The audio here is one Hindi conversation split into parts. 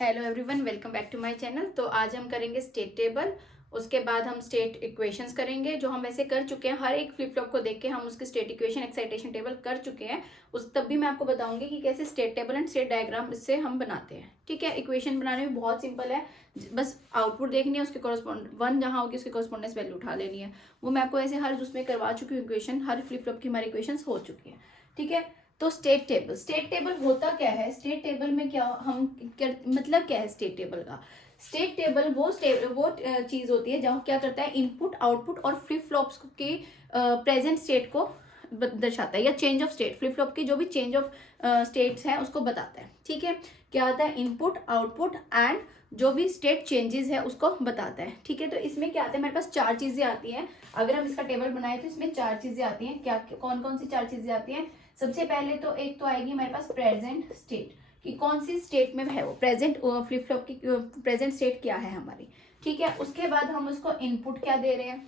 Hello everyone, welcome back to my channel. तो आज हम करेंगे स्टेट टेबल। उसके बाद हम स्टेट इक्वेशंस करेंगे, जो हम वैसे कर चुके हैं। हर एक फ्लिप फ्लॉप को देख के हम उसके स्टेट इक्वेशन एक्साइटेशन टेबल कर चुके हैं। उस तब भी मैं आपको बताऊंगी कि कैसे state table and state diagram इससे हम बनाते हैं। ठीक है, इक्वेशन बनाने में बहुत सिंपल है। बस आउटपुट देखनी है, उसके कॉरस्पॉन्ड वन जहाँ होगी उसकी कॉरस्पॉन्डेंस वैल्यू उठा लेनी है। वो मैं आपको ऐसे हर उसमें करवा चुकी हूँ। इक्वेशन हर फ्लिप फ्लॉप की हमारी इक्वेशन हो चुकी है। ठीक है, तो स्टेट टेबल होता क्या है? स्टेट टेबल में क्या हम मतलब क्या है स्टेट टेबल का? स्टेट टेबल वो चीज होती है जहाँ क्या करता है, इनपुट आउटपुट और फ्लिप फ्लॉप्स के प्रेजेंट स्टेट को दर्शाता है, या change of state, flip flop की जो भी चेंज ऑफ स्टेट्स हैं उसको बताता है। ठीक है, क्या आता है? इनपुट आउटपुट एंड जो भी स्टेट चेंजेस है उसको बताता है। ठीक है, तो इसमें क्या आता है, मेरे पास चार चीजें आती हैं। अगर हम इसका टेबल बनाए तो इसमें चार चीजें आती हैं। क्या कौन कौन सी चार चीजें आती हैं? सबसे पहले तो एक तो आएगी हमारे पास प्रेजेंट स्टेट, कि कौन सी स्टेट में है वो प्रेजेंट फ्लिप फ्लॉप की प्रेजेंट स्टेट क्या है हमारी। ठीक है, उसके बाद हम उसको इनपुट क्या दे रहे हैं।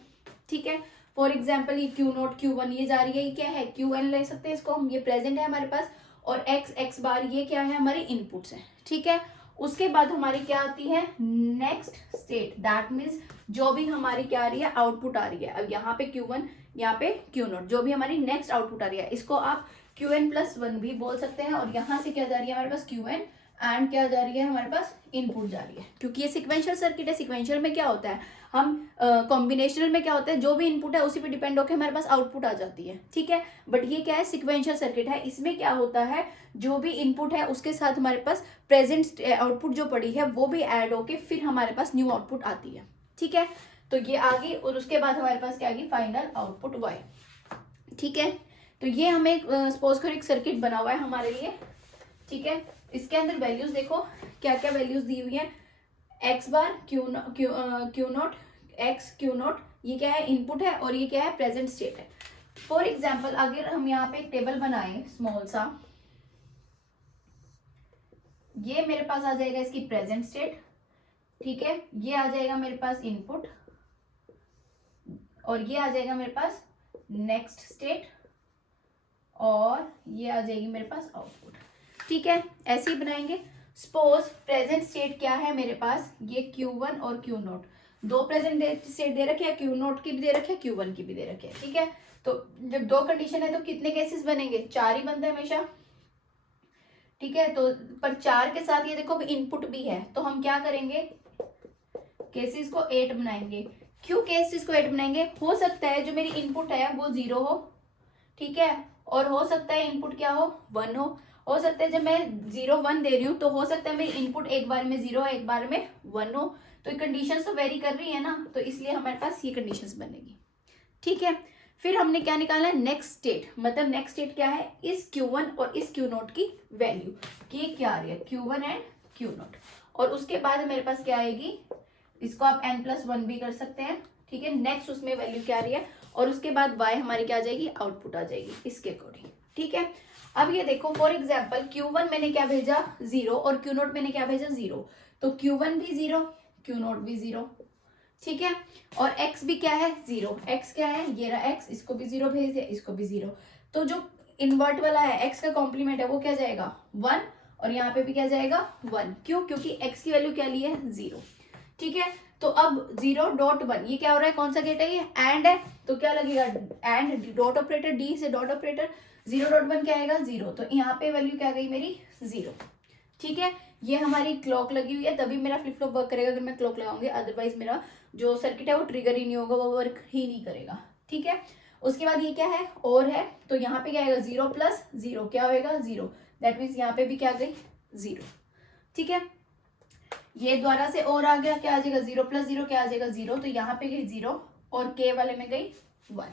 ठीक है, फॉर एग्जाम्पल ये Q0 Q1 ये जा रही है, ये क्या है? Qn ले सकते हैं इसको हम, ये प्रेजेंट है हमारे पास। और x बार ये क्या है? हमारे इनपुट्स है। ठीक है, उसके बाद हमारी क्या आती है? नेक्स्ट स्टेट, दैट मीन्स जो भी हमारी क्या आ रही है? आउटपुट आ रही है। अब यहाँ पे Q1, यहाँ पे Q0, जो भी हमारी नेक्स्ट आउटपुट आ रही है, इसको आप Qn+1 भी बोल सकते हैं। और यहाँ से क्या जा रही है हमारे पास? Qn एंड क्या जा रही है हमारे पास? इनपुट जा रही है। क्योंकि ये सिक्वेंशियल सर्किट है। सिक्वेंशियल में क्या होता है, हम कॉम्बिनेशनल में क्या होता है, जो भी इनपुट है उसी पे डिपेंड होकर हमारे पास आउटपुट आ जाती है। ठीक है, बट ये क्या है? सिक्वेंशियल सर्किट है। इसमें क्या होता है, जो भी इनपुट है उसके साथ हमारे पास प्रेजेंट आउटपुट जो पड़ी है वो भी ऐड होके फिर हमारे पास न्यू आउटपुट आती है। ठीक है, तो ये आ गई। और उसके बाद हमारे पास क्या आ गई? Final output y। ठीक है, तो ये हमें सपोज करो एक सर्किट बना हुआ है हमारे लिए। ठीक है, इसके अंदर वैल्यूज देखो क्या क्या वैल्यूज दी हुई है। X bar Q not X Q not, ये क्या है? इनपुट है। और ये क्या है? प्रेजेंट स्टेट है। फॉर एग्जाम्पल अगर हम यहाँ पे एक टेबल बनाए स्मॉल सा, ये मेरे पास आ जाएगा इसकी प्रेजेंट स्टेट। ठीक है, ये आ जाएगा मेरे पास इनपुट, और ये आ जाएगा मेरे पास नेक्स्ट स्टेट, और ये आ जाएगी मेरे पास आउटपुट। ठीक है, ऐसे ही बनाएंगे। सपोज प्रेजेंट स्टेट क्या है मेरे पास? ये Q1 और Q0, दो प्रेजेंट स्टेट दे रखे हैं। Q0 की भी दे रखे हैं, Q1 की भी दे रखे हैं। ठीक है, तो जब दो कंडीशन है तो कितने केसेस बनेंगे? चार ही बनते हैं हमेशा। ठीक है, तो पर चार के साथ ये देखो इनपुट भी है, तो हम क्या करेंगे? केसेस को 8 बनाएंगे। क्यों केसेस को 8 बनाएंगे? हो सकता है जो मेरी इनपुट है वो 0 हो। ठीक है, और हो सकता है इनपुट क्या हो? 1 हो सकता है जब मैं 0 1 दे रही हूँ तो हो सकता है मेरी इनपुट एक बार में 0 है, एक बार में 1 हो। तो कंडीशंस तो वेरी कर रही है ना, तो इसलिए हमारे पास ये कंडीशंस बनेगी। ठीक है, फिर हमने क्या निकाला है? Next state. मतलब नेक्स्ट स्टेट क्या है? इस Q1 और इस Q0 की वैल्यू, कि क्या आ रही है? Q1 and Q0। और उसके बाद मेरे पास क्या आएगी? इसको आप n+1 भी कर सकते हैं। ठीक है, नेक्स्ट उसमें वैल्यू क्या आ रही है, और उसके बाद y हमारी क्या आ जाएगी? आउटपुट आ जाएगी इसके अकॉर्डिंग। ठीक है, अब ये देखो फॉर एग्जाम्पल Q1 मैंने क्या भेजा? 0, और Q0 मैंने क्या भेजा? 0। तो Q1 भी 0, Q0 भी 0। ठीक है, और x भी क्या है? 0। x क्या है? ये रहा x, इसको भी 0 भेज दिया, इसको भी 0। तो जो इन्वर्ट वाला है x का कॉम्प्लीमेंट है वो क्या जाएगा? 1। और यहाँ पे भी क्या जाएगा? 1। क्यों? क्योंकि x की वैल्यू क्या ली है? 0। ठीक है, तो अब 0.1 ये क्या हो रहा है? कौन सा गेट है? ये एंड है, तो क्या लगेगा? एंड डॉट ऑपरेटर, डी से डॉट ऑपरेटर। 0.1 क्या आएगा? 0। तो यहाँ पे वैल्यू क्या गई मेरी? 0। ठीक है, ये हमारी क्लॉक लगी हुई है, तभी मेरा फ्लिप फ्लॉप वर्क करेगा अगर मैं क्लॉक लगाऊंगी, अदरवाइज मेरा जो सर्किट है वो ट्रिगर ही नहीं होगा, वो वर्क ही नहीं करेगा। ठीक है, उसके बाद ये क्या है? और है, तो यहाँ पे क्या आएगा? 0+0 क्या होएगा? 0। दैट मीन्स यहाँ पे भी क्या गई? 0। ठीक है, ये द्वारा से और आ गया, क्या आ जाएगा? 0+0 क्या आ जाएगा? 0। तो यहाँ पे गई 0, और के वाले में गई 1।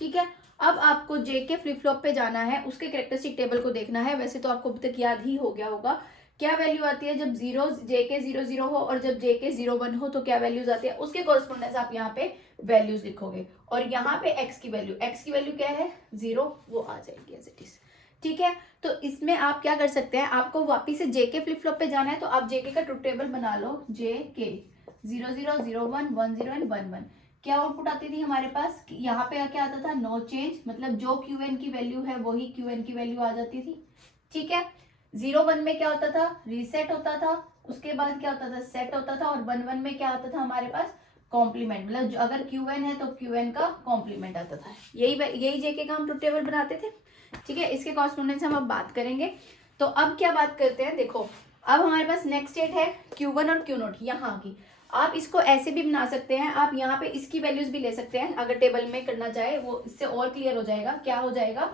ठीक है, अब आपको जे के फ्लिप फ्लॉप पे जाना है, उसके कैरेक्टरिस्टिक टेबल को देखना है। वैसे तो आपको अभी तक याद ही हो गया होगा क्या वैल्यू आती है जब जे के 0 0 हो, और जब जे के 0 1 हो तो क्या वैल्यूज आती है। उसके कॉरेस्पॉन्डेंस आप यहाँ पे वैल्यूज लिखोगे, और यहाँ पे एक्स की वैल्यू क्या है? 0, वो आ जाएगी एज इट इज। ठीक है, तो इसमें आप क्या कर सकते हैं, आपको वापिस से जेके फ्लिप फ्लॉप पे जाना है, तो आप जेके का ट्रुथ टेबल बना लो। जेके 0 0 0 1 1 0 एंड 1 1। क्या आउटपुट आती थी हमारे पास? यहाँ पे क्या आता था? नो चेंज, मतलब जो Qn की वैल्यू है वही Qn की वैल्यू आ जाती थी। ठीक है, 0 1 में क्या होता था, रीसेट होता था, उसके बाद क्या होता था, सेट होता था, और 1 1 में क्या आता था हमारे पास, कॉम्प्लीमेंट, मतलब अगर Qn है तो Qn का कॉम्प्लीमेंट आता था। यही जेके का हम ट्रुथ टेबल बनाते थे। ठीक है, इसके कॉरस्पॉन्डेंस हम अब बात करेंगे। तो अब क्या बात करते हैं, देखो अब हमारे पास नेक्स्ट स्टेट है Q1 और Q0 यहाँ की। आप इसको ऐसे भी बना सकते हैं, आप यहाँ पे इसकी वैल्यूज भी ले सकते हैं, अगर टेबल में करना चाहे वो इससे और क्लियर हो जाएगा। क्या हो जाएगा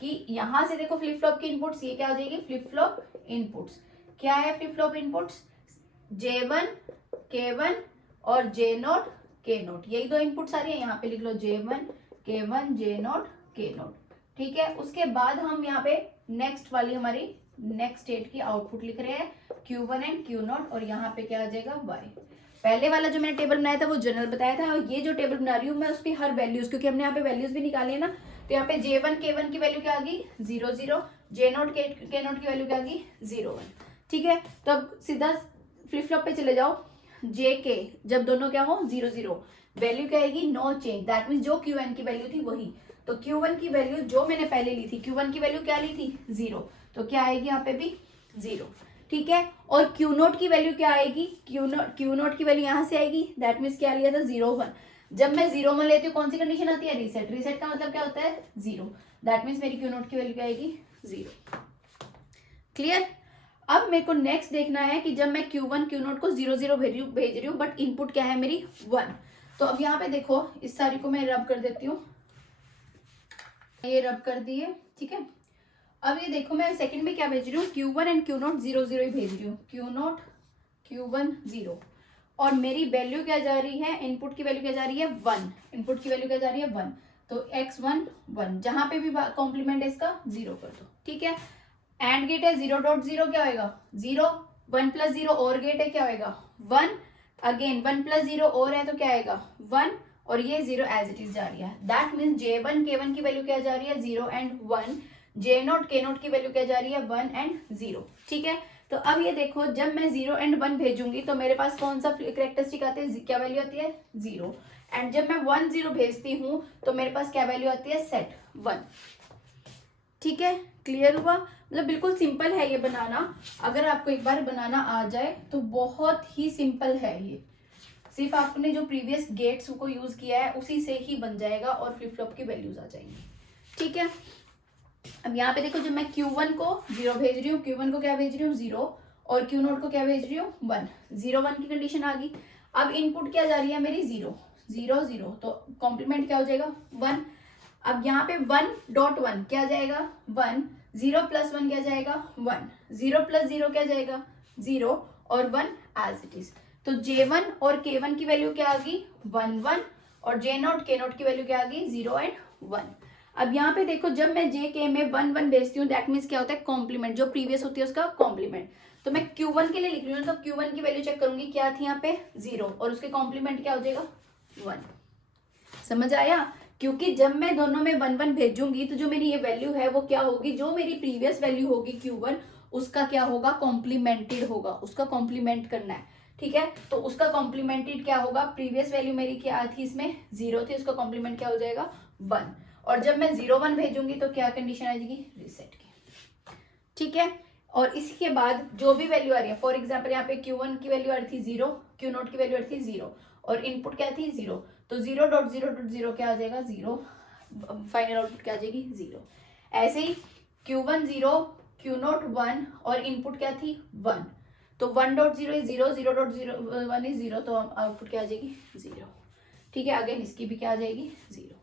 कि यहाँ से देखो फ्लिप फ्लॉप की इनपुट्स, ये क्या हो जाएगी, फ्लिप फ्लॉप इनपुट्स। क्या है flip flop inputs, J1 K1 और J0 K0, यही दो इनपुट्स आ रही है, यहाँ पे लिख लो J1 K1 J0 K0। ठीक है, उसके बाद हम यहाँ पे नेक्स्ट वाली हमारी नेक्स्ट स्टेट की आउटपुट लिख रहे हैं Q1 एंड Q0, और यहाँ पे क्या आ जाएगा Y। पहले वाला जो मैंने टेबल बनाया था वो जनरल बताया था, और ये जो टेबल बना रही हूँ मैं उसकी हर वैल्यूज, क्योंकि हमने यहाँ पे वैल्यूज भी निकाली है ना, तो यहाँ पे J1 K1 की वैल्यू क्या आ गई 0 0, J0 K0 की वैल्यू क्या आ गई 0 1। ठीक है, तो अब सीधा फ्लिप फ्लॉप पे चले जाओ, JK जब दोनों क्या हो 0 0, वैल्यू क्या आएगी, नो चेंज, दैट मीन्स जो Qn की वैल्यू थी वही। तो Q1 की वैल्यू जो मैंने पहले ली थी, Q1 की वैल्यू क्या ली थी 0, तो क्या आएगी यहाँ पे भी 0। ठीक है, और Q0 की वैल्यू क्या आएगी, Q0 की वैल्यू यहाँ से आएगी, दैट मीन्स क्या लिया था 0 1। जब मैं 0 1 लेती हूँ कौन सी कंडीशन आती है, रीसेट। रीसेट का मतलब क्या होता है 0, दैट मीन्स मेरी Q0 की वैल्यू क्या आएगी 0। क्लियर। अब मेरे को नेक्स्ट देखना है कि जब मैं Q1 Q0 को 0 0 भेज रही हूँ, बट इनपुट क्या है मेरी 1। तो अब यहाँ पे देखो इस सारी को मैं रब कर देती हूँ, ये रब कर दी है। ठीक है, अब ये देखो मैं सेकंड में क्या भेज रही हूँ, Q1 एंड Q0 0 0 ही भेज रही हूँ, Q0 Q1 0, और मेरी वैल्यू क्या जा रही है, इनपुट की वैल्यू क्या जा रही है 1, इनपुट की वैल्यू क्या जा रही है 1, तो x1 1, जहां पे भी कॉम्प्लीमेंट है इसका 0 कर दो। ठीक है, एंड गेट है 0.0 क्या होगा 0, 1 + 0 और गेट है क्या होगा 1, अगेन 1 + 0 और है तो क्या आएगा 1, और ये 0 एज इट इज जा रही है। दैट मीन्स J1 K1 की वैल्यू क्या जा रही है 0 एंड 1, J0 K0 की वैल्यू क्या जा रही है 1 एंड 0। ठीक है, तो अब ये देखो जब मैं 0 एंड 1 भेजूंगी तो मेरे पास कौन सा कैरेक्टरिस्टिक आते हैं, क्या वैल्यू आती है 0, एंड जब मैं 1 0 भेजती हूँ तो मेरे पास क्या वैल्यू आती है सेट 1। ठीक है, क्लियर हुआ। मतलब बिल्कुल सिंपल है ये बनाना, अगर आपको एक बार बनाना आ जाए तो बहुत ही सिंपल है ये, सिर्फ आपने जो प्रीवियस गेट्स को यूज किया है उसी से ही बन जाएगा और फ्लिप फ्लॉप की वैल्यूज आ जाएंगी। ठीक है, अब यहाँ पे देखो जब मैं Q1 को 0 भेज रही हूँ, Q1 को क्या भेज रही हूँ 0, और Q0 को क्या भेज रही हूँ 1, 0 1 की कंडीशन आ गई। अब इनपुट क्या जा रही है मेरी 0 0 0, तो कॉम्प्लीमेंट क्या हो जाएगा 1। अब यहाँ पे 1.1 क्या जाएगा 1, 0 + 1 क्या जाएगा 1, 0 + 0 क्या जाएगा 0, और 1 एज इट इज। तो J1 और K1 की वैल्यू क्या आ गई 1 1, और J0 K0 की वैल्यू क्या आ गई 0 एंड 1। अब यहाँ पे देखो जब मैं JK में 1 1 भेजती हूँ दैट मीन्स क्या होता है कॉम्प्लीमेंट, जो प्रीवियस होती है उसका कॉम्प्लीमेंट। तो मैं Q1 के लिए लिख रही हूँ, तो Q1 की वैल्यू चेक करूंगी क्या थी यहाँ पे 0, और उसके कॉम्प्लीमेंट क्या हो जाएगा 1। समझ आया, क्योंकि जब मैं दोनों में 1 1 भेजूंगी तो जो मेरी ये वैल्यू है वो क्या होगी, जो मेरी प्रीवियस वैल्यू होगी Q1 उसका क्या होगा कॉम्प्लीमेंटेड होगा, उसका कॉम्प्लीमेंट करना है। ठीक है, तो उसका कॉम्प्लीमेंटेड क्या होगा, प्रीवियस वैल्यू मेरी क्या थी इसमें 0 थी, उसका कॉम्प्लीमेंट क्या हो जाएगा 1, और जब मैं 0 1 भेजूंगी तो क्या कंडीशन आ जाएगी रीसेट की। ठीक है, और इसी के बाद जो भी वैल्यू आ रही है, फॉर एग्जाम्पल यहाँ पे Q1 की वैल्यू आ रही थी 0, Q0 की वैल्यू आ रही थी 0, और इनपुट क्या थी 0, तो 0.0.0 क्या आ जाएगा 0, फाइनल आउटपुट क्या आ जाएगी 0। ऐसे ही Q1 0 Q0 1, और इनपुट क्या थी 1, तो 1.0 इज 0, 0.01 इज 0, तो आउटपुट क्या आ जाएगी 0। ठीक है, अगेन इसकी भी क्या आ जाएगी 0।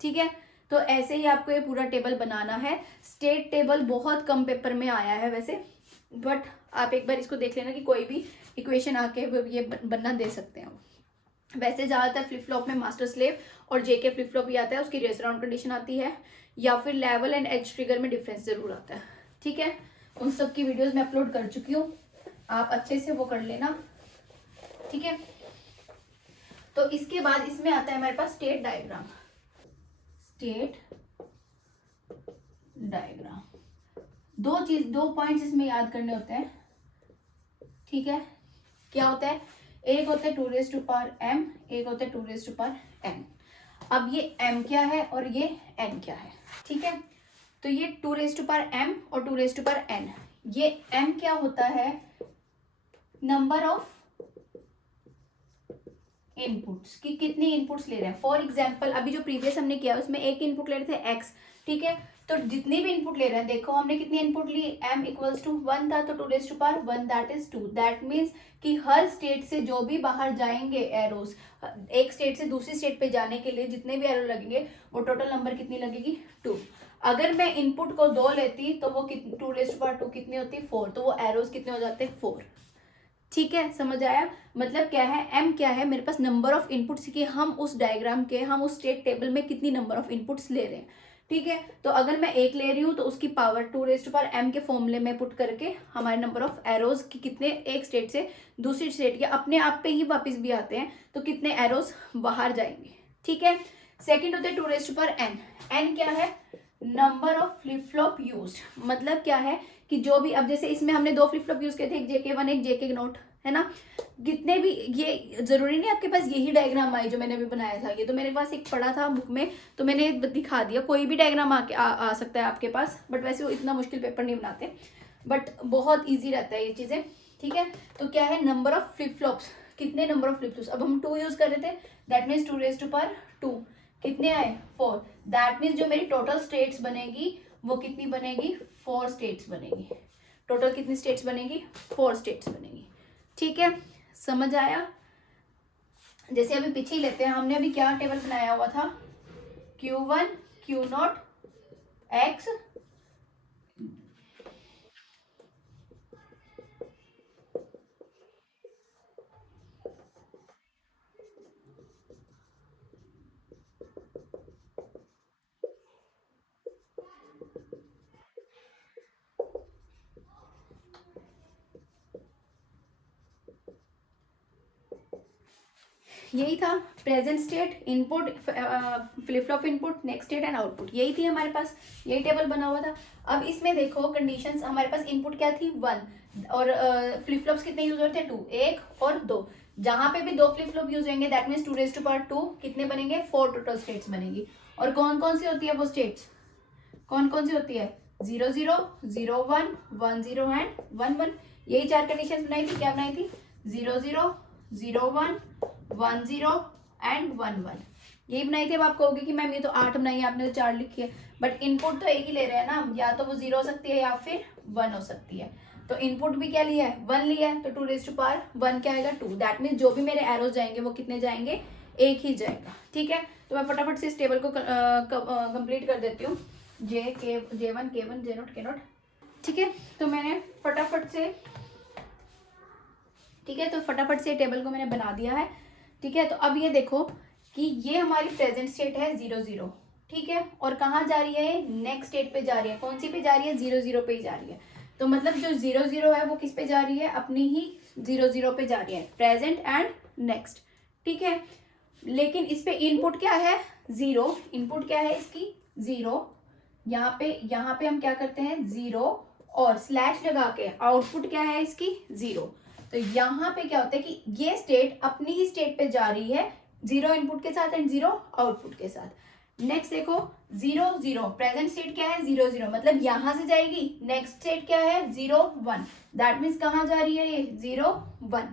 ठीक है, तो ऐसे ही आपको ये पूरा टेबल बनाना है। स्टेट टेबल बहुत कम पेपर में आया है वैसे, बट आप एक बार इसको देख लेना कि कोई भी इक्वेशन आके ये बनना दे सकते हैं। वैसे ज़्यादातर फ्लिप फ्लॉप में मास्टर स्लेव और जेके फ्लिप फ्लॉप ही आता है, उसकी रेस राउंड कंडीशन आती है, या फिर लेवल एंड एज ट्रिगर में डिफरेंस जरूर आता है। ठीक है, उन सब की वीडियोस मैं अपलोड कर चुकी हूँ, आप अच्छे से वो कर लेना। ठीक है, तो इसके बाद इसमें आता है हमारे पास स्टेट डायग्राम। स्टेट डायग्राम, दो पॉइंट्स इसमें याद करने होते हैं। ठीक है, क्या होता है, एक होता है 2⁻m, एक होता है 2⁻n। अब ये m क्या है और ये n क्या है। ठीक है, तो ये 2⁻m और 2⁻n, ये m क्या होता है, नंबर ऑफ इनपुट्स, कि कितने इनपुट्स ले रहे हैं। फॉर एग्जाम्पल अभी जो प्रीवियस हमने किया उसमें एक इनपुट ले रहे थे x, ठीक है, तो जितने भी इनपुट ले रहे हैं, देखो हमने कितनी इनपुट ली, m इक्वल्स टू 1 था, तो 2 raise to power 1 that is 2। That means कि हर स्टेट से जो भी बाहर जाएंगे एरोज, एक स्टेट से दूसरी स्टेट पे जाने के लिए जितने भी एरो लगेंगे वो टोटल नंबर कितनी लगेगी, 2। अगर मैं इनपुट को 2 लेती तो वो 2 रेज़ टू पावर 2 कितनी होती, 4, तो वो एरोज कितने हो जाते, 4। ठीक है, समझ आया। मतलब क्या है, m क्या है, मेरे पास नंबर ऑफ इनपुट्स की, हम उस डायग्राम के, हम उस स्टेट टेबल में कितनी नंबर ऑफ इनपुट्स ले रहे हैं। ठीक है, तो अगर मैं एक ले रही हूँ तो उसकी power 2 raise to power m के फॉर्मूले में पुट करके हमारे नंबर ऑफ एरोज की कितने, एक स्टेट से दूसरी स्टेट के अपने आप पे ही वापस भी आते हैं, तो कितने एरोज बाहर जाएंगे। ठीक है, सेकेंड होते हैं 2 raise to power n। n क्या है, number of flip flop use. मतलब क्या है कि जो भी, अब जैसे इसमें हमने 2 फ्लिप फ्लॉप यूज किए थे, एक JK1 एक JK नोट, है ना। कितने भी, ये जरूरी नहीं आपके पास यही डायग्राम आई जो मैंने अभी बनाया था, ये तो मेरे पास एक पड़ा था बुक में तो मैंने दिखा दिया। कोई भी डायग्राम आ सकता है आपके पास, बट वैसे वो इतना मुश्किल पेपर नहीं बनाते, बट बहुत ईजी रहता है ये चीज़ें। ठीक है, तो क्या है, नंबर ऑफ फ्लिप फ्लॉप्स, कितने नंबर ऑफ फ्लिप फ्लॉप्स, अब हम 2 यूज कर रहे थे, that means 2 raise to power 2, कितने आए, 4। दैट मीन्स जो मेरी टोटल स्टेट्स बनेगी वो कितनी बनेगी, 4 स्टेट्स बनेगी। टोटल कितनी स्टेट्स बनेगी, 4 स्टेट्स बनेगी। ठीक है, समझ आया। जैसे अभी पीछे ही लेते हैं, हमने अभी क्या टेबल बनाया हुआ था, Q1 Q0 X, यही था present state, input, flip flop input, next state and output, यही थी हमारे पास, यही टेबल बना हुआ था। अब इसमें देखो कंडीशंस, हमारे पास इनपुट क्या थी, 1, और फ्लिप फ्लॉप्स कितने यूज होते हैं, 2, 1 और 2। जहां पे भी 2 फ्लिप फ्लॉप यूज होंगे that means 2 raise to power 2 कितने बनेंगे, 4 टोटल स्टेट्स बनेगी। और कौन कौन सी होती है वो स्टेट्स, कौन कौन सी होती है, 0 0 0 1 1 0 एंड 1 1। यही 4 कंडीशन बनाई थी, क्या बनाई थी, 0 0 0 1 1 0 एंड 1 1, यही बनाई थी। अब आप कहोगे कि मैम ये तो 8 बनाई है आपने, तो 4 लिखी है, बट इनपुट तो एक ही ले रहे हैं ना, या तो वो 0 हो सकती है या फिर 1 हो सकती है। तो इनपुट भी क्या लिया है, 1 लिया है, तो 2 रेज़ टू पावर 1 क्या आएगा, 2। दैट मीन्स जो भी मेरे एरोज जाएंगे वो कितने जाएंगे, एक ही जाएगा। ठीक है, तो मैं फटाफट से इस टेबल को कंप्लीट कर देती हूँ, J1 K1 J0 K0। ठीक है, तो मैंने फटाफट से, ठीक है, तो फटाफट से टेबल को मैंने बना दिया है। ठीक है, तो अब ये देखो कि ये हमारी प्रेजेंट स्टेट है 0 0, ठीक है, और कहाँ जा रही है, नेक्स्ट स्टेट पे जा रही है, कौन सी पे जा रही है, 0 0 पे ही जा रही है। तो मतलब जो 0 0 है वो किस पे जा रही है, अपनी ही 0 0 पे जा रही है, प्रेजेंट एंड नेक्स्ट। ठीक है, लेकिन इस पे इनपुट क्या है, 0, इनपुट क्या है इसकी, 0। यहाँ पे हम क्या करते हैं, 0 और स्लैश लगा के आउटपुट क्या है इसकी, 0। तो यहाँ पे क्या होता है कि ये स्टेट अपनी ही स्टेट पे जा रही है, 0 इनपुट के साथ एंड 0 आउटपुट के साथ। नेक्स्ट देखो 0 0, प्रेजेंट स्टेट क्या है, 0 0, मतलब यहां से जाएगी। नेक्स्ट स्टेट क्या है, 0 1, दैट मीन्स कहाँ जा रही है ये, 0 1।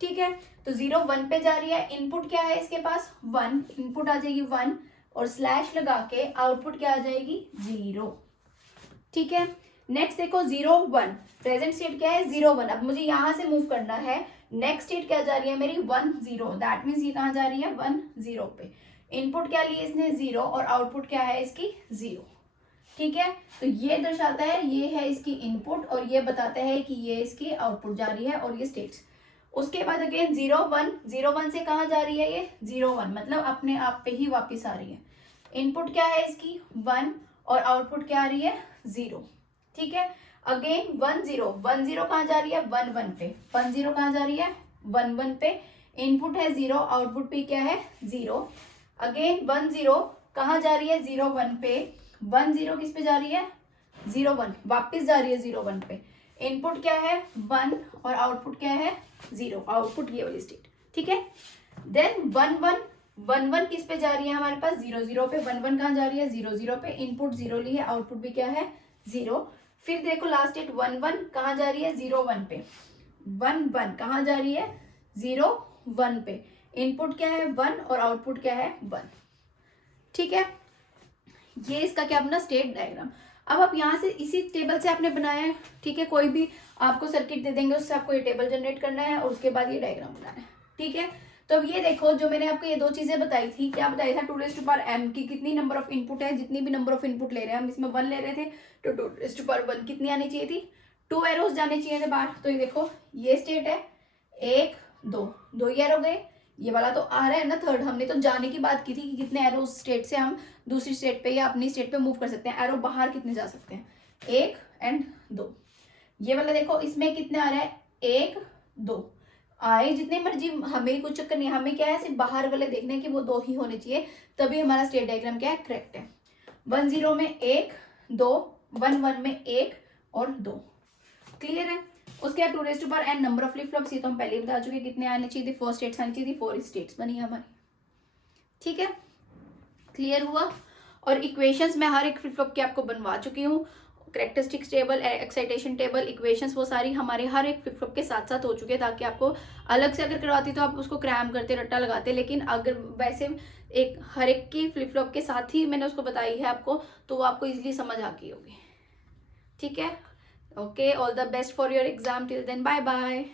ठीक है, तो 0 1 पे जा रही है, इनपुट क्या है इसके पास, 1, इनपुट आ जाएगी 1 और स्लैश लगा के आउटपुट क्या आ जाएगी, 0। ठीक है, नेक्स्ट देखो 0 1, प्रेजेंट स्टेट क्या है, 0 1। अब मुझे यहां से मूव करना है, नेक्स्ट स्टेट क्या जा रही है मेरी, 1 0, दैट मीन्स ये कहाँ जा रही है, 1 0 पे। इनपुट क्या लिए इसने, 0, और आउटपुट क्या है इसकी, 0। ठीक है, तो ये दर्शाता है, ये है इसकी इनपुट और ये बताता है कि ये इसकी आउटपुट जा रही है और ये स्टेट्स। उसके बाद अगेन 0 1, 0 1 से कहाँ जा रही है ये, 0 1, मतलब अपने आप पे ही वापस आ रही है। इनपुट क्या है इसकी, 1, और आउटपुट क्या आ रही है, 0। ठीक है, अगेन 1 0, 1 0 कहाँ जा रही है, 1 1 पे, 1 0 कहाँ जा रही है, 1 1 पे। इनपुट है 0, आउटपुट पे क्या है, 0। अगेन 1 0 कहाँ जा रही है, 0 1 पे, 1 0 किस पे जा रही है, 0 1, वापिस जा रही है 0 1 पे। इनपुट क्या है 1 और आउटपुट क्या है, 0, आउटपुट ये वाली स्टेट। ठीक है, देन 1 1, 1 1 किस पे जा रही है हमारे पास, 0 0 पे। 1 1 कहाँ जा रही है, 0 0 पे, इनपुट 0 ली है, आउटपुट भी क्या है, 0। फिर देखो लास्ट स्टेट 1 1 कहाँ जा रही है, 0 1 पे, 1 1 कहाँ जा रही है, 0 1 पे। इनपुट क्या है 1 और आउटपुट क्या है 1। ठीक है, ये इसका क्या अपना स्टेट डायग्राम। अब आप यहाँ से इसी टेबल से आपने बनाया है, ठीक है, कोई भी आपको सर्किट दे देंगे उससे आपको ये टेबल जनरेट करना है और उसके बाद ये डायग्राम बनाना है। ठीक है, तो अब ये देखो जो मैंने आपको ये दो चीजें बताई थी, क्या बताया था, 2m की कितनी नंबर ऑफ इनपुट है, जितनी भी नंबर ऑफ इनपुट ले रहे हैं हम, इसमें 1 ले रहे थे तो 2 1 कितनी आनी चाहिए थी, 2 एरोज जाने चाहिए थे बाहर। तो ये देखो ये स्टेट है 1 2 ही एरो गए, ये वाला तो आ रहा है ना थर्ड। हमने तो जाने की बात की थी कि कितने एरो स्टेट से हम दूसरी स्टेट पे या अपनी स्टेट पे मूव कर सकते हैं, एरो बाहर कितने जा सकते हैं, 1 एंड 2। ये वाला देखो इसमें कितने आ रहा है, 1 2 आए जितने मर्जी, हमें कुछ चक्कर नहीं, हमें क्या है सिर्फ बाहर वाले देखने कि वो 2 ही होने चाहिए, तभी हमारा स्टेट डायग्राम क्या है, करेक्ट है। 1 0 में 1 2, 1 1 में 1 और 2। क्लियर है। उसके बाद 2n number of flip flops, ये तो हम पहले ही बता चुके कितने आने चाहिए थे, 4 स्टेट्स आनी चाहिए थी, 4 स्टेट्स बनी हमारी। ठीक है, क्लियर हुआ। और इक्वेशंस मैं हर एक फ्लिप फ्लॉप की आपको बनवा चुकी हूँ, characteristics table, excitation table, equations, वो सारी हमारे हर एक फ्लिप फ्लॉप के साथ साथ हो चुके हैं, ताकि आपको अलग से अगर करवाती तो आप उसको क्रैम करते, रट्टा लगाते, लेकिन अगर वैसे एक हर एक की फ्लिप फ्लॉप के साथ ही मैंने उसको बताई है आपको, तो वो आपको इजीली समझ आ गई होगी। ठीक है, okay, all the best for your exam, till then bye bye.